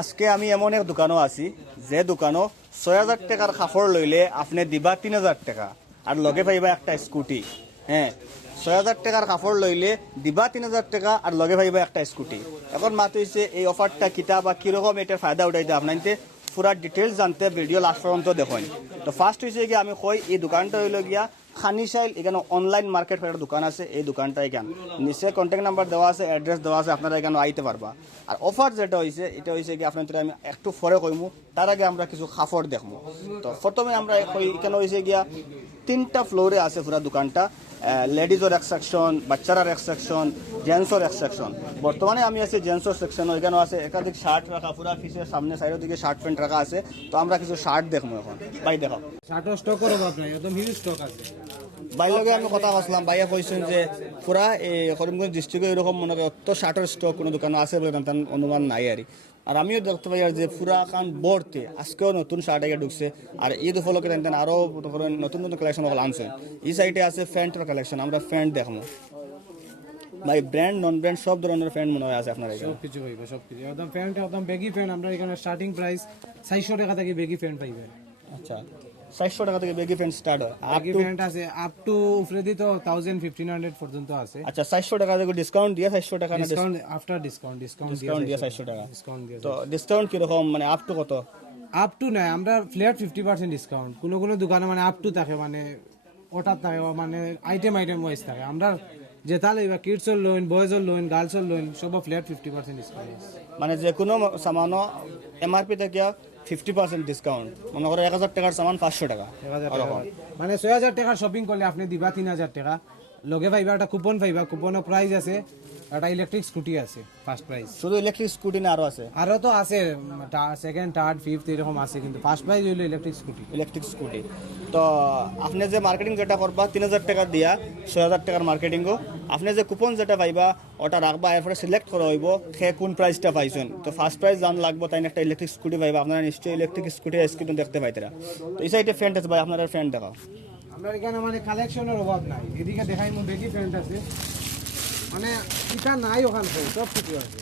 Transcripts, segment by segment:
আজকে আমি এমন এক দোকানও আছি যে দোকানও ৬,০০০ টাকার কাপড় লইলে আপনি দিবা ৩,০০০ টাকা আর লগে পাইবা একটা স্কুটি। হ্যাঁ, ৬,০০০ টাকার কাপড় লইলে দিবা ৩,০০০ টাকা আর লগে পাইবা একটা স্কুটি। এখন মাত হইছে এই অফারটা কিতা বা কিরকম এটার ফায়দা উঠাইতে আপনাইতে পুরা ডিটেলস জানতে ভিডিও লাস্ট পর্যন্ত দেখুন। তো ফার্স্ট হয়েছে কি আমি কই এই দোকানটা হইল গিয়া খানিশাইল, এখানে অনলাইন মার্কেট একটা দোকান আছে। এই দোকানটা এখানে নিচে কন্ট্যাক্ট নাম্বার দেওয়া আছে, অ্যাড্রেস দেওয়া আছে, আপনারা এখানে আইতে পারবা। আর অফার যেটা হয়েছে এটা হয়েছে কি আপনাদের আমি একটু পরে কইমু, তার আগে আমরা কিছু কাপড় দেখবো। তো প্রথমে আমরা এখানে হয়েছে গিয়া 3টা ফ্লোরে আছে পুরা দোকানটা। লেডিজের এক সেকশন, বাচ্চারার এক সেকশন, জেন্টসের এক সেকশন। বর্তমানে আমি আছি জেন্টসের সেকশন। এখানেও আছে একাধিক শার্ট রাখা, পুরা পিছের সামনে সাইডের দিকে শার্ট প্যান্ট রাখা আছে। তো আমরা কিছু শার্ট দেখবো এখন। ভাই দেখো শার্টও স্টক করব আপনার একদম হিউজ স্টক আছে। ভাই লগে আমি কথা বলছিলাম, ভাইয়া কইছেন যে পুরা এই করিমগঞ্জ ডিস্ট্রিক্টে এরকম মনে করি অত শার্টের স্টক কোনো দোকানে আছে বলে তার অনুমান নাই আর আমিও দেখতে পাই আর যে পুরা কান ভর্তি। আজকেও নতুন শার্ট আগে ঢুকছে আর ঈদ উপলক্ষে আরও নতুন নতুন কালেকশন আনছে। এই সাইডে আছে প্যান্টের কালেকশন, আমরা প্যান্ট দেখবো। ভাই ব্র্যান্ড নন ব্র্যান্ড সব ধরনের প্যান্ট মনে হয় আছে আপনার এখানে? সবকিছু পাইবে, সবকিছু একদম প্যান্ট, একদম বেগি প্যান্ট। আমরা এখানে স্টার্টিং প্রাইস 400 টাকা থেকে বেগি প্যান্ট পাইবেন। আচ্ছা, 400 টাকা থেকে বেগি প্যান্ট স্টার্ট হয়। বেগি প্যান্ট আছে আপ টু উপরে দিতে 1000-1500 পর্যন্ত আছে। আচ্ছা, 400 টাকা থেকে ডিসকাউন্ট দিয়ে 400 টাকা না? ডিসকাউন্ট আফটার ডিসকাউন্ট দিয়ে 400 টাকা ডিসকাউন্ট দিয়ে। তো ডিসকাউন্ট কি রকম, মানে আপ টু কত? আপ টু নাই, আমরা ফ্ল্যাট 50% ডিসকাউন্ট। কোন কোন দোকানে মানে আপ টু থাকে, মানে ওটার থাকে, মানে আইটেম ওয়াইজ থাকে। আমরা যেটা লইবা কিডসের লোন, বয়েজের লোন, গার্লসের লোন সব ফ্ল্যাট 50% ডিসকাউন্ট। মানে যে কোনো সামানো এমআরপি থেকে 50% ডিসকাউন্ট। মনে করো 1,000 টাকার সামান 500 টাকা। 1000 টাকা মানে 6000 টাকার শপিং করলে আপনি দিবা 3000 টাকা। লগে পাইবা একটা কুপন পাইবা, কুপনের প্রাইস আছে। একটা ইলেকট্রিক স্কুটি আছে ফার্স্ট প্রাইস। শুধু ইলেকট্রিক স্কুটি না আরো আছে? আরো তো আছে, সেকেন্ড থার্ড ফিফথ এরকম আছে, কিন্তু ফার্স্ট প্রাইস হইলো ইলেকট্রিক স্কুটি। তো আপনি যে মার্কেটিং যেটা করবা 3,000 টাকা দিয়া 6,000 টাকার মার্কেটিংও, আপনি যে কুপন যেটা পাইবা ওটা রাখবা, এরপরে সিলেক্ট করা হইব সে কোন প্রাইসটা পাইছেন। তো ফার্স্ট প্রাইস জান লাগবো, তাই একটা ইলেকট্রিক স্কুটি পাইবা। আপনারা নিশ্চয়ই ইলেকট্রিক স্কুটির স্ক্রিন দেখতে পাইতেরা। তো এই সাইডে ফ্রেন্ড আছে ভাই, আপনারা ফ্রেন্ড দেখাও। আমরা এখানে মানে কালেকশনের অভাব নাই। এদিকে দেখাই মো বেগি প্যান্ট আছে, মানে এটা নাই ওখানে সব কিছু আছে।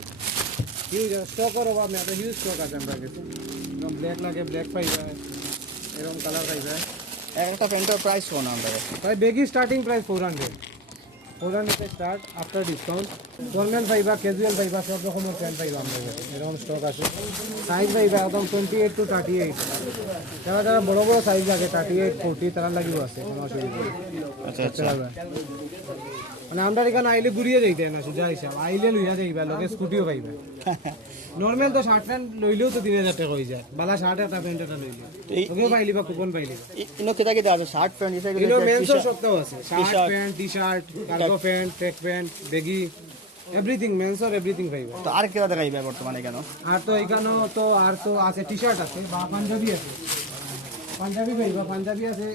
হিউজ স্টকের অভাব নেই, হিউজ স্টক আছে আমরা কাছে। একদম ব্ল্যাক লাগে ব্ল্যাক পাইবা, এরকম কালার পাইবা। একটা প্যান্টের প্রাইস কোন আমরা কাছে? ভাই baggy starting price 400 start after discount. Formal পাইবা, ক্যাজুয়াল পাইবা, সব রকমের প্যান্ট পাইবা আমরা কাছে। এরকম স্টক আছে। সাইজ পাইবা একদম 28 to 38। যারা যারা বড় বড় সাইজ লাগে 38 40 তারা লাগিও আছে, কোনো অসুবিধা নেই। আচ্ছা আচ্ছা, মানে আমরা এখানে আইলে ঘুরিয়ে যাইতে না, সোজা হিসাব আইলে লইয়া যাইবা, লগে স্কুটিও পাইবা। নর্মাল তো শার্ট প্যান্ট লইলেও তো 3000 টাকা হয়ে যায়। বালা শার্ট একটা প্যান্ট একটা লইলে ওকেও পাইলি বা কুপন পাইলি। ইনো কেটা কেটা আছে? শার্ট প্যান্ট এগুলো মেন্সের সবটাও আছে। Shirt pant, T shirt, cargo pant, track pant, baggy, everything মেন্সের এভরিথিং পাইবা। তো আর কেটা দেখাইবা বর্তমানে কেন? আর তো এখানে তো আর তো আছে টি শার্ট আছে বা পাঞ্জাবি আছে। পাঞ্জাবি পাইবা, পাঞ্জাবি আছে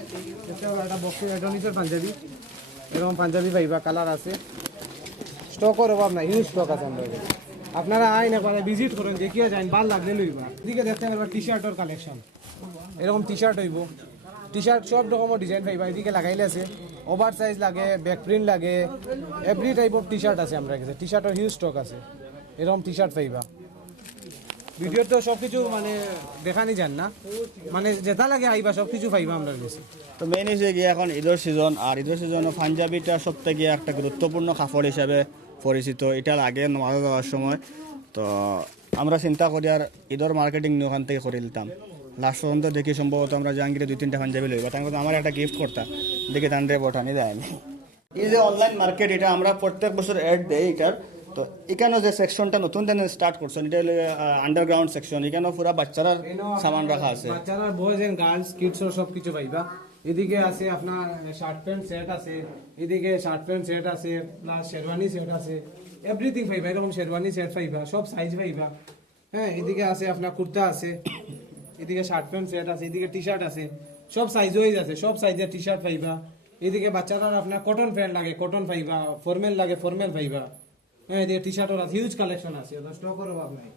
একটা বক্সের অ্যাডনিসের পাঞ্জাবি, এরকম পাঞ্জাবি পাইবা, কালার আছে। স্টকের অভাব নাই, হিউজ স্টক আছে আমাদের। আপনারা আইন একবার ভিজিট করেন, দেখিয়ে যান, ভালো লাগলে লইবা। এদিকে দেখতে পারবা টি শার্টের কালেকশন, এরকম টি শার্ট হইব। টি শার্ট সব রকমের ডিজাইন পাইবা। এদিকে লাগাইলে আছে ওভার সাইজ লাগে, ব্যাক প্রিন্ট লাগে, every type of T shirt আছে আমরা কাছে। টি শার্টের হিউজ স্টক আছে, এরকম টি শার্ট পাইবা। ভিডিও তো সব কিছু মানে দেখানি যান না, মানে যেটা লাগে আইবা সব কিছু পাইবা আমরা কাছে। তো মেইন হচ্ছে গিয়ে এখন ঈদের সিজন, আর ঈদের সিজনে পাঞ্জাবিটা সব থেকে একটা গুরুত্বপূর্ণ কাপড় হিসাবে পরিচিত। এটা লাগে নামাজে যাওয়ার সময়। তো আমরা চিন্তা করি আর ঈদের মার্কেটিং ওখান থেকে করে নিতাম। লাস্ট পর্যন্ত দেখি সম্ভবত আমরা জাহাঙ্গীরে 2-3টা পাঞ্জাবি লইব, তার কথা আমার একটা গিফট করতাম, দেখি তান দিয়ে বটানি দেয় আমি। এই যে অনলাইন মার্কেট, এটা আমরা প্রত্যেক বছর অ্যাড দেই এটার। তো এখানেও যে সেকশনটা নতুন দিনে স্টার্ট করছেন, এটা হলো আন্ডারগ্রাউন্ড সেকশন। এখানেও পুরা বাচ্চারার সামান রাখা আছে, বাচ্চারা, বয়েজ এন্ড গার্লস, কিডসও সব কিছু পাইবা। এদিকে আছে আপনার শার্ট প্যান্ট সেট আছে, এদিকে শার্ট প্যান্ট সেট আছে, প্লাস শেরওয়ানি সেট আছে, এভরিথিং পাইবা। এরকম শেরওয়ানি সেট পাইবা, সব সাইজ পাইবা। হ্যাঁ, এদিকে আছে আপনার কুর্তা আছে, এদিকে শার্ট প্যান্ট সেট আছে, এদিকে টি শার্ট আছে, সব সাইজ ওয়াইজ আছে, সব সাইজের টি শার্ট পাইবা। এদিকে বাচ্চারা আপনার কটন প্যান্ট লাগে কটন পাইবা, ফর্মাল লাগে ফর্মাল পাইবা। হ্যাঁ, এদিকে টি শার্টের হিউজ কালেকশন আছে, স্টকের অভাব নাই।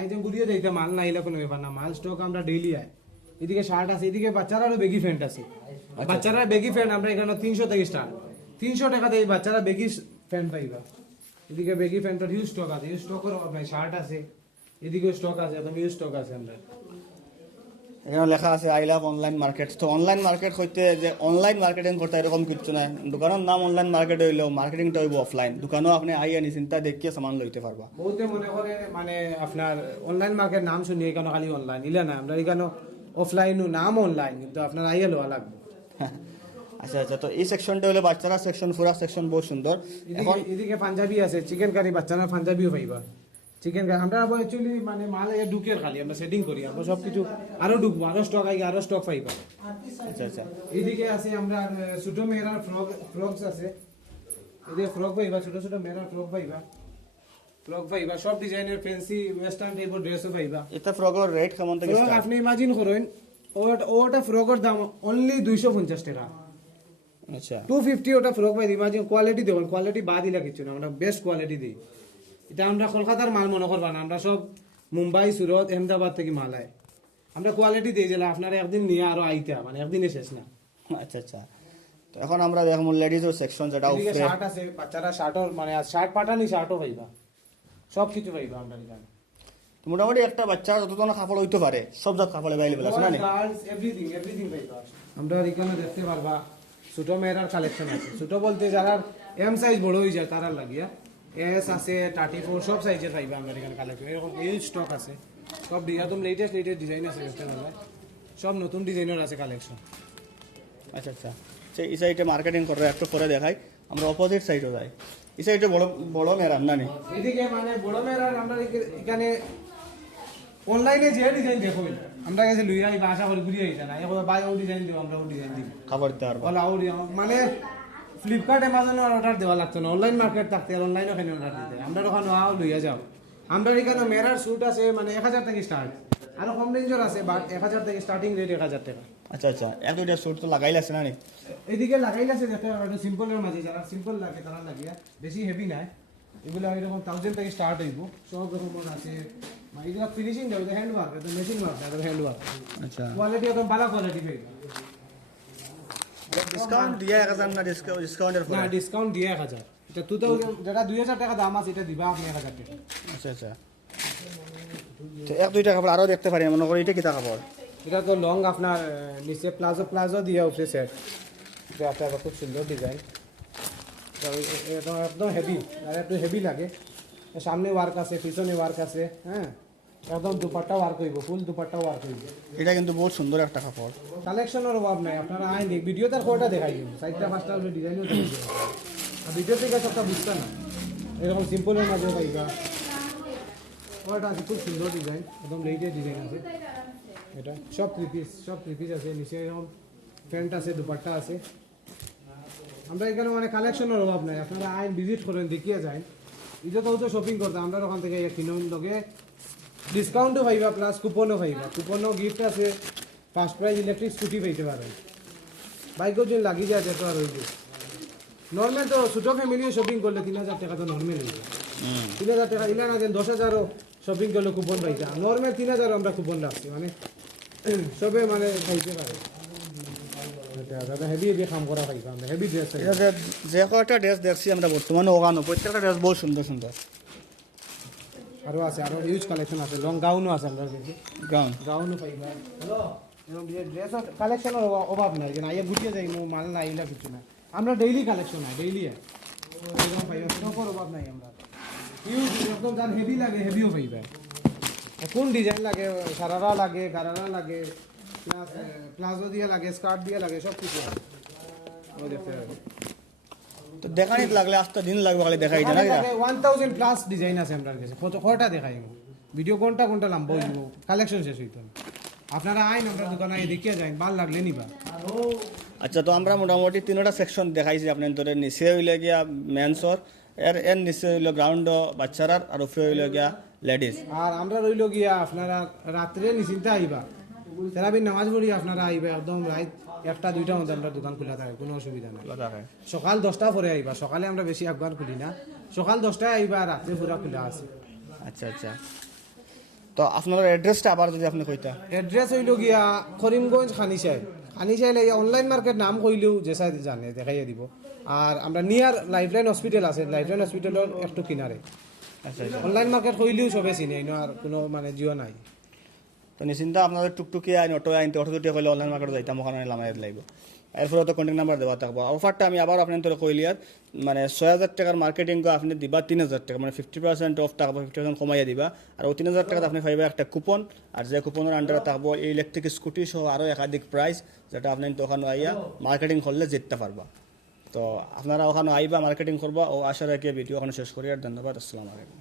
একদম ঘুরিয়ে যাইতে মাল না আইলে কোনো ব্যাপার না, মাল স্টক আমরা ডেইলি আয়। এদিকে শার্ট আছে, এদিকে বাচ্চারারও বেগি প্যান্ট আছে। বাচ্চারা বেগি প্যান্ট আমরা এখানে 300 থেকে স্টার্ট। 300 টাকা দিয়ে বাচ্চারা বেগি প্যান্ট পাইবা। এদিকে বেগি প্যান্টের হিউজ স্টক আছে, হিউজ স্টকের অভাব নাই। শার্ট আছে, এদিকে স্টক আছে, একদম ইউজ স্টক আছে আমরা। এখানে লেখা আছে আই লাভ অনলাইন মার্কেট। তো অনলাইন মার্কেট হইতে যে অনলাইন মার্কেটিং করতে এরকম কিছু নাই, দোকানের নাম অনলাইন মার্কেট হইলেও মার্কেটিংটা হইব অফলাইন। দোকানও আপনি আই আনি চিন্তা দেখিয়ে সামান লইতে পারবা। বহুতে মনে করে মানে আপনার অনলাইন মার্কেট নাম শুনি এখানে খালি অনলাইন, ইলা না, আমরা এখানে অফলাইনও নাম অনলাইন, কিন্তু আপনার আইয়া লওয়া লাগবে। আচ্ছা আচ্ছা, তো এই সেকশনটা হলো বাচ্চারা সেকশন, পুরা সেকশন বহুত সুন্দর। এখন এদিকে পাঞ্জাবি আছে, চিকেন কারি, বাচ্চারা পাঞ্জাবিও পাইবা। চিকেন কারি আমরা অ্যাকচুয়ালি মানে মাল ঢুকের খালি আমরা সেটিং করি, আমরা সব কিছু আরো ঢুকবো, আরো স্টক আই, আরো স্টক পাইবা। আচ্ছা আচ্ছা, এদিকে আছে আমরা ছোট মেয়েরার ফ্রকস আছে, এদিকে ফ্রক পাইবা, ছোট ছোট মেয়েরার ফ্রক পাইবা, ফ্রক পাইবা, সব ডিজাইনের ফ্যান্সি ওয়েস্টার্ন টাইপের ড্রেসও পাইবা। এটা ফ্রকের রেট কেমন থেকে ফ্রক স্টার্ট? আপনি ইমাজিন করেন ওটা ফ্রকের দাম অনলি 250 টাকা, আচ্ছা 250 ওটা ফ্রক পাই। ইমাজিন কোয়ালিটি দেখুন, কোয়ালিটি বাদ দিলা কিছু না, আমরা বেস্ট কোয়ালিটি দিই। এটা আমরা কলকাতার মাল মনে করবা না, আমরা সব মুম্বাই, সুরত, আহমেদাবাদ থেকে মাল আয়। আমরা কোয়ালিটি দিই, যেটা আপনারা একদিন নিয়ে আরো আইতা, মানে একদিনে শেষ না। আচ্ছা আচ্ছা, তো এখন আমরা দেখবো লেডিজের সেকশন, যেটা এদিকে উপরে শার্ট আছে, বাচ্চারা শার্টও মানে শার্ট পাঠানি শার্টও পাইবা, সব কিছু পাইবা আমরা এখানে। তো মোটামুটি একটা বাচ্চা যতজন কাপড় হইতে পারে সব জাত কাপড় অ্যাভেলেবল আছে না? গার্লস এভরিথিং পাইবা। আমরা এখানে দেখতে পারবা ছোট মেয়েরার কালেকশন আছে। ছোট বলতে যারা এম সাইজ বড় হয়ে যায় তারার লাগিয়া এস আছে, 34 সব সাইজের পাইবা আমরা এখানে কালেকশন। এরকম ইউজ স্টক আছে, সব একদম লেটেস্ট ডিজাইন আছে দেখতে পারবা, সব নতুন ডিজাইনের আছে কালেকশন। আচ্ছা আচ্ছা, এই সাইডে মার্কেটিং করে একটু পরে দেখাই। আমরা অপোজিট সাইডও যাই, এই সাইডে বড় বড় মেয়ের রান্না নেই। এদিকে মানে বড় মেয়েরা আমরা এখানে অনলাইনে যে ডিজাইন দেখো আমরা কাছে লুই আই আশা করে ঘুরিয়ে আইতা না, এখন বাই ও ডিজাইন দিও, আমরা ও ডিজাইন দিই কাপড় দিতে পারবো। বলা ও মানে ফ্লিপকার্ট, অ্যামাজনে অর্ডার দেওয়া লাগতো না, অনলাইন মার্কেট থাকতে আর অনলাইনে ওখানে অর্ডার দিতে। আমরা ওখানে আও লইয়া যাও। আমরা এখানে মেরার স্যুট আছে মানে 1000 থেকে স্টার্ট, আরো কম রেঞ্জের আছে, বাট 1000 থেকে স্টার্টিং রেট 1000 টাকা। আচ্ছা আচ্ছা, এক দুইটা স্যুট তো লাগাইলে আছে না নি? এদিকে লাগাইলে আছে দেখতে পারো, সিম্পলের মাঝে যারা সিম্পল লাগে তারা লাগিয়া, বেশি হেভি নাই। এগুলো এরকম 1000 থেকে স্টার্ট হইব, সব রকমের আছে। মানে এগুলো ফিনিশিং দেবে হ্যান্ড ওয়ার্ক, এটা মেশিন ওয়ার্ক, এটা হ্যান্ড ওয়ার্ক। আচ্ছা, কোয়ালিটি একদম ভালো কোয়ালিটি পাইবে। ডিসকাউন্ট দিয়ে 1000 না? ডিসকাউন্টের না, পরে? ডিসকাউন্ট দিয়ে 1000। এটা 2000 যেটা 2000 টাকা দাম আছে এটা দিবা আপনি 1000 টাকা। আচ্ছা আচ্ছা, তো এক দুইটা কাপড় আরও দেখতে পারি, মনে করি এটা কিতা কাপড়? এটা তো লং আপনার নিচে প্লাজো দিয়ে উপরে সেট, এটা একটা খুব সুন্দর ডিজাইন, এটা একদম হেভি, আর একটু হেভি লাগে। সামনে ওয়ার্ক আছে, পিছনে ওয়ার্ক আছে, হ্যাঁ একদম দুপাট্টা ওয়ার্ক হইব, ফুল দুপাট্টা ওয়ার্ক হইব। এটা কিন্তু বহুত সুন্দর একটা কাপড়। কালেকশনের অভাব নাই, আপনারা আইন ভিডিও তার কয়টা দেখাই দিন, 4টা 5টা ডিজাইনও দেখাই দিন, আর ভিডিও থেকে সবটা বুঝতে না। এরকম সিম্পলের মাঝে পাইবা, ওটা আছে খুব সুন্দর ডিজাইন, একদম লেটেস্ট ডিজাইন আছে। এটা সব থ্রি পিস আছে, নিচে এরকম প্যান্ট আছে, দুপাট্টা আছে। আমরা এখানে মানে কালেকশনের অভাব নাই, আপনারা আইন ভিজিট করেন, দেখিয়ে যায়। এটা তো শপিং করতে আমরা ওখান থেকে কিনুন, লগে ডিসকাউন্টও পাইবা, প্লাস কুপনও পাইবা, কুপনও গিফট আছে। ফার্স্ট প্রাইজ ইলেকট্রিক স্কুটি পাইতে পারেন, বাইকও যদি লাগি যায় তো আর হইব। নর্মাল তো ছোটো ফ্যামিলিও শপিং করলে 3000 টাকা তো নর্মাল হইব। 3000 টাকা ইলা না দেন 10,000ও শপিং করলে কুপন পাইতা, নর্মাল 3000 আমরা কুপন রাখছি, মানে সবে মানে খাইতে পারে। হেভি হেভি কাম করা পাইবা, আমরা হেভি ড্রেস এটা যে কয়টা ড্রেস দেখছি আমরা বর্তমানে ওখানে, প্রত্যেকটা ড্রেস বহুত সুন্দর সুন্দর। আরও আছে, আরও ইউজ কালেকশন আছে, লং গাউনও আছে আমরা কাছে, গাউন গাউনও পাইবা। ড্রেসের কালেকশনের অভাব নাই, যেন আইয়া গুটিয়ে যাই মাল না এগুলা কিছু না, আমরা ডেইলি কালেকশন হয়, ডেইলি এরকম পাইবা, স্টকের অভাব নাই। আমরা ইউজ একদম যার হেভি লাগে হেভিও পাইবা, কোন ডিজাইন লাগে, সারারা লাগে, গারারা লাগে, প্লাস প্লাজো দিয়ে লাগে, স্কার্ট দিয়ে লাগে, সব কিছু আছে। দেখতে পাবেন, তো দেখানি লাগলে আজটা দিন লাগবে খালি দেখাই না? 1000 প্লাস ডিজাইন আছে আমার কাছে, কয়টা দেখাই ভিডিও কোনটা কোনটা লম্বা হইব, কালেকশন শেষ হইতো না। আপনারা আইন আমরা দোকানে দেখিয়ে যাই, ভাল লাগলে নিবা। আচ্ছা, তো আমরা মোটামুটি 3টা সেকশন দেখাইছি আপনার ধরে। নিচে হইলে গিয়া মেন্সর, এর নিচে হইলো গ্রাউন্ড বাচ্চারার, আর উপরে হইলে গিয়া লেডিস। আর আমরা রইল গিয়া আপনারা রাত্রে নিশ্চিন্তে আইবা, তেরাবির নামাজ পড়ি আপনারা আইবা, একদম রাত 1টা 2টার মধ্যে আমরা দোকান খোলা থাকে, কোনো অসুবিধা নেই। সকাল 10টা পরে আইবা, সকালে আমরা বেশি একবার খুলি না, সকাল 10টায় আইবা, রাত্রে পুরা খোলা আছে। আচ্ছা আচ্ছা, তো আপনার অ্যাড্রেসটা আবার যদি আপনি কইতা। এড্রেস হইল গিয়া করিমগঞ্জ খানিসাই অনলাইন মার্কেট নাম কইলেও যে সাইড জানে দেখাইয়া দিব। আর আমরা নিয়ার লাইফলাইন হসপিটাল আছে, লাইফলাইন হসপিটালের একটু কিনারে আচ্ছা আচ্ছা। অনলাইন মার্কেট হইলেও সবে চিনে আর কোনো মানে জিও নাই। তো নিশ্চিন্ত আপনাদের টুকটুকি আইন অটো আইন অটোটি হলে অনলাইন মার্কেটে যাইতাম ওখানে লামাই লাগবে। এরপরে তো কন্ট্যাক্ট নাম্বার দেওয়া থাকবো। অফারটা আমি আবার আপনার তোর কইলিয়ার মানে 6,000 টাকার মার্কেটিং আপনি দিবা 3,000 টাকা, মানে 50% অফ থাকবো, 50% কমাইয়া দিবা। আর ওই 3,000 টাকাতে আপনি পাইবা একটা কুপন, আর যে কুপনের আন্ডারে থাকবো এই ইলেকট্রিক স্কুটি সহ আরও একাধিক প্রাইস, যেটা আপনি ওখানে আইয়া মার্কেটিং করলে জিততে পারবা। তো আপনারা ওখানে আইবা মার্কেটিং করবা ও আশা রাখিয়া ভিডিও ওখানে শেষ করি। আর ধন্যবাদ, আসসালামু আলাইকুম।